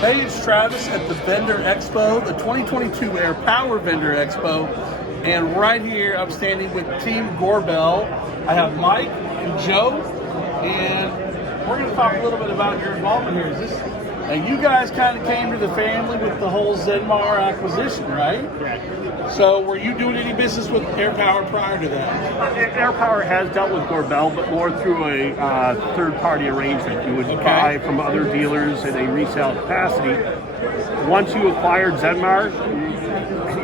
Hey, it's Travis at the Vendor Expo, the 2022 Air Power Vendor Expo. And right here, I'm standing with Team Gorbel. I have Mike and Joe, and we're going to talk a little bit about your involvement here. And you guys kind of came to the family with the whole Zenmar acquisition, right? Correct. So were you doing any business with Air Power prior to that? Air Power has dealt with Gorbel, but more through a third-party arrangement. You would buy from other dealers in a resale capacity. Once you acquired Zenmar,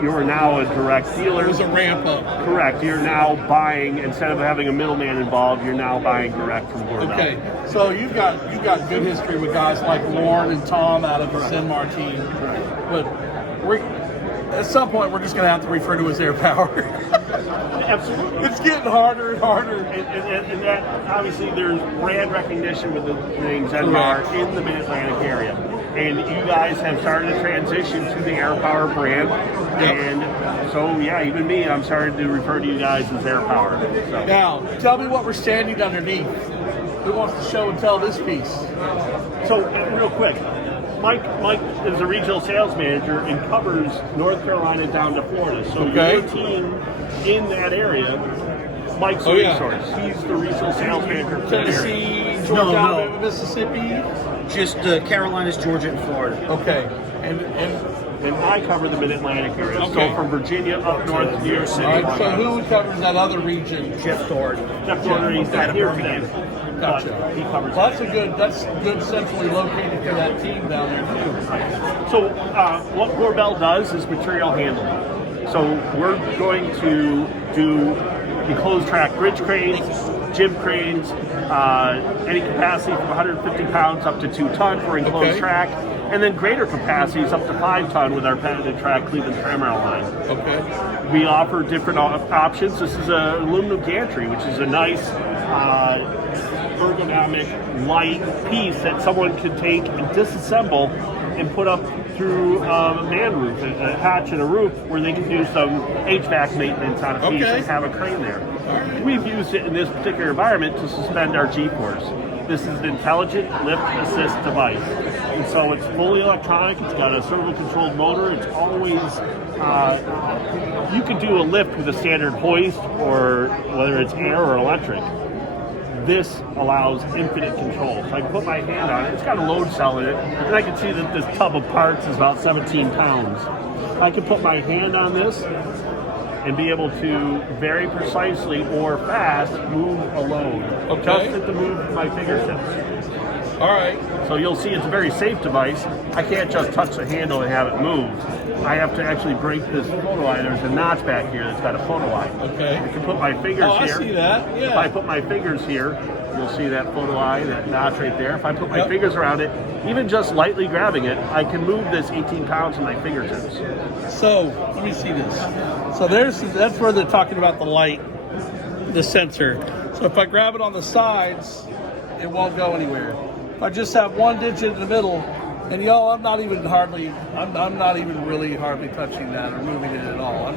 you are now a direct dealer. It was a ramp up. Correct. You're now buying, instead of having a middleman involved, you're now buying direct from Gorbel. Okay, so you've got good history with guys like Lauren and Tom out of the Zenmar team, but at some point we're just going to have to refer to as Air Power. Absolutely. It's getting harder and harder. And that, obviously, there's brand recognition with the name Zenmar in the Mid-Atlantic area. And you guys have started to transition to the Air Power brand. Yep. And so, yeah, even me, I'm starting to refer to you guys as Air Power. So. Now, tell me what we're standing underneath. Who wants to show and tell this piece? So, real quick, Mike is a regional sales manager and covers North Carolina down to Florida. So your team in that area, Mike's the resource. He's the regional sales manager for Tennessee, Georgia, Alabama, Mississippi? Just Carolinas, Georgia, and Florida. Okay. And I cover the Mid-Atlantic area. Okay. So from Virginia up north to New York City. All right, so who covers that other region? Jeff Thorne. Jeff Thorne, he's not here today. Gotcha. He covers Well, that's good centrally located for that team down there too. So what Gorbel does is material handling. So we're going to do enclosed track bridge cranes, jib cranes, any capacity from 150 pounds up to 2 ton for enclosed track, and then greater capacities up to 5 ton with our patented track Cleveland Tramrail line. Okay. We offer different options. This is an aluminum gantry, which is a nice ergonomic, light piece that someone can take and disassemble and put up through a man roof, a hatch and a roof, where they can do some HVAC maintenance on a piece and have a crane there. We've used it in this particular environment to suspend our G-force. This is an intelligent lift assist device. And so it's fully electronic, it's got a servo controlled motor, it's always, you can do a lift with a standard hoist or whether it's air or electric. This allows infinite control. So I can put my hand on it, it's got a load cell in it, and I can see that this tub of parts is about 17 pounds. I can put my hand on this and be able to very precisely or fast move a load. Just at the move of my fingertips. All right. So you'll see it's a very safe device. I can't just touch the handle and have it move. I have to actually break this photo eye. There's a notch back here that's got a photo eye. Okay. I can put my fingers here. I see that. Yeah. If I put my fingers here, you'll see that photo eye, that notch right there. If I put my fingers around it, even just lightly grabbing it, I can move this 18 pounds with my fingertips. So let me see this. So that's where they're talking about the light, the sensor. So if I grab it on the sides, it won't go anywhere. If I just have one digit in the middle, and y'all, I'm not even really hardly touching that or moving it at all.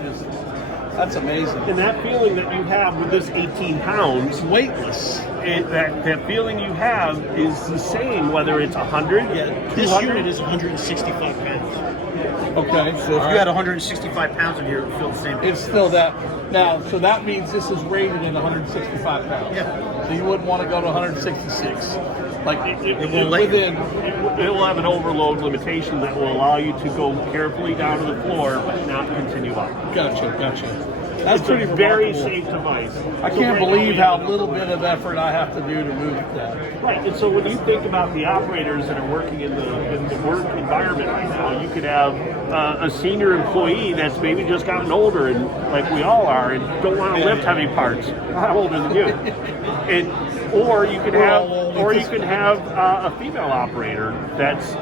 That's amazing. And that feeling that you have with this 18 pounds, Weightless. that feeling you have is the same whether it's 100, This unit is 165 pounds. Okay. So if you had 165 pounds in here, it would feel the same. It's still that. Now, so that means this is rated in 165 pounds. Yeah. So you wouldn't want to go to 166. Like it will have an overload limitation that will allow you to go carefully down to the floor but not continue up. Gotcha. That's It's pretty a very remarkable. safe device. I can't believe how little bit of effort I have to do to move that. Right, and so when you think about the operators that are working in the work environment right now, you could have a senior employee that's maybe just gotten older, and like we all are, and don't want to lift heavy parts. I'm older than you. Or you could have a female operator that's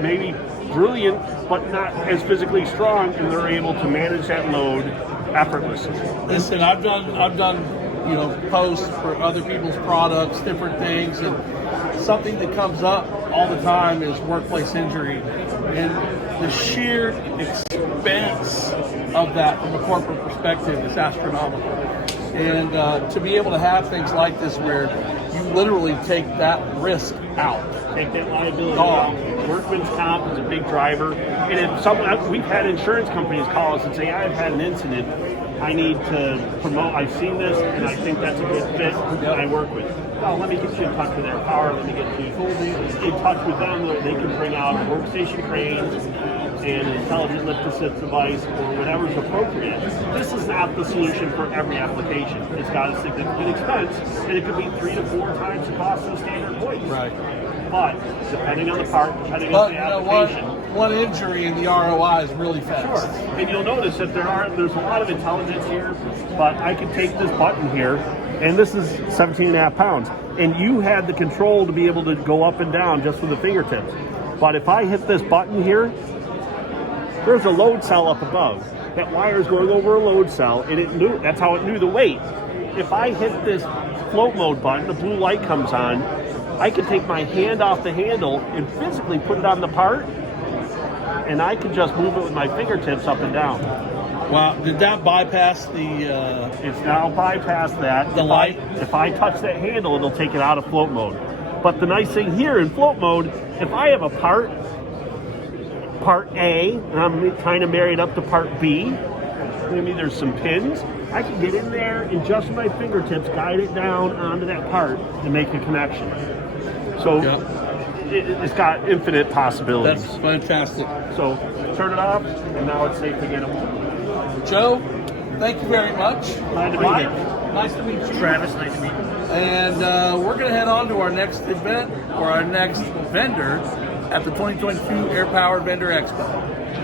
maybe brilliant but not as physically strong, and they're able to manage that load effortlessly. Listen, I've done posts for other people's products, different things, and something that comes up all the time is workplace injury, and the sheer expense of that from a corporate perspective is astronomical. And to be able to have things like this where you literally take that risk out. Take that liability out. Workman's comp is a big driver. And if someone, we've had insurance companies call us and say, I've had an incident, I need to promote, I've seen this, and I think that's a good fit that I work with. Well, let me get you in touch with Air Power, let me get you in touch with them, where they can bring out a workstation crane and an intelligent lift assist device or whatever's appropriate. This is not the solution for every application. It's got a significant expense, and it could be 3 to 4 times the cost of a standard hoist. Right. But depending on the part, depending on the application, one injury and the ROI is really fast. sure. And you'll notice that there's a lot of intelligence here. But I can take this button here, and this is 17.5 pounds, and you had the control to be able to go up and down just with the fingertips. But if I hit this button here, there's a load cell up above. That wire is going over a load cell, and that's how it knew the weight. If I hit this float mode button, the blue light comes on, I can take my hand off the handle and physically put it on the part, and I can just move it with my fingertips up and down. Wow, did that bypass the... It's now bypassed that. The light? If I touch that handle, it'll take it out of float mode. But the nice thing here in float mode, if I have a part A, and I'm kind of married up to part B, maybe there's some pins, I can get in there and just with my fingertips guide it down onto that part and make a connection. So it's got infinite possibilities. That's fantastic. So turn it off, and now it's safe to get them. Joe, thank you very much. Glad to be here. Nice to meet you. Travis, nice to meet you. And we're going to head on to our next event or our next vendor at the 2022 Air Power Vendor Expo.